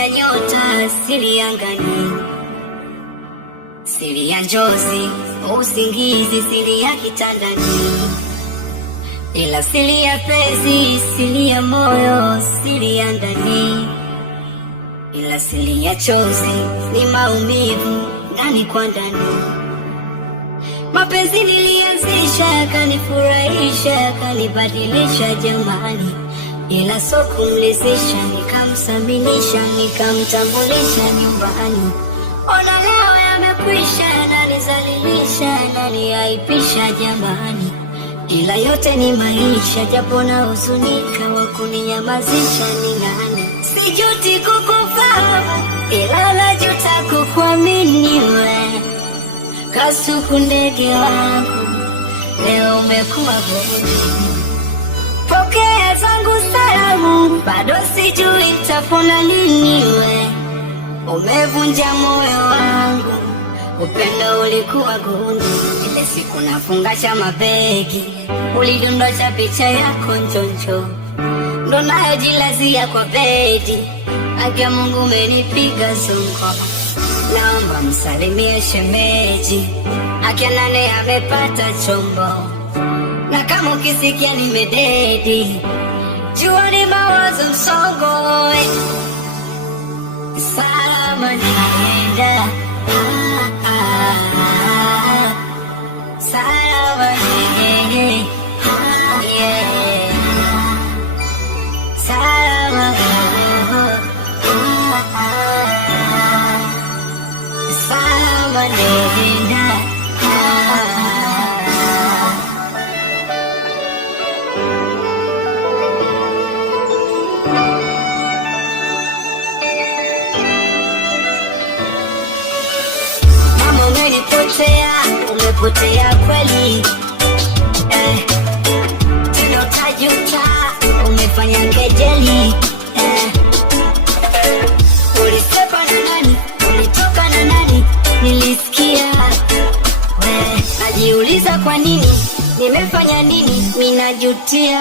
ya nyota, siri ya angani, siri ya njozi, usingizi, siri ya kitandani, ila siri ya penzi, siri ya moyo, siri ya ndani, ila siri ya chozi ni maumivu ndani kwa ndani. Mapenzi nilianzisha, yakanifurahisha, yakanibadilisha jamani, ila so kumlizisha, nikamsaminisha, nikamtambulisha nyumbani. Ona leo yamekwisha, yananizalilisha, yananiaibisha jamani, ila yote ni maisha, japo na huzunika, wa kuninyamazisha ni nani? Sijuti kukufahamu, ila najuta kukuamini wewe. Kasuku ndege wangu, leo umekuwa goli. Pokea zangu salamu, bado sijui nitapona lini we. Umevunja moyo wangu, upendo ulikuwa gundi. Ile siku nafungasha mabegi, ulidondosha picha yako njonjo, ndo nayo jilazia kwa bedi. Haki ya Mungu umenipiga zongo, naomba msalimie shemeji, akina nane amepata chombo, na kama ukisikia nimededi, jua ni mawazo msongo. Salama nenda, salama nenda, salama salama nenda. Mama umenipotea, umepotea kweli, tena utajuta, umefanya kejeli, ulisepa na nani, ulitoka na nani, nilisikia we. Najiuliza kwa nini, nimefanya nini, minajutia.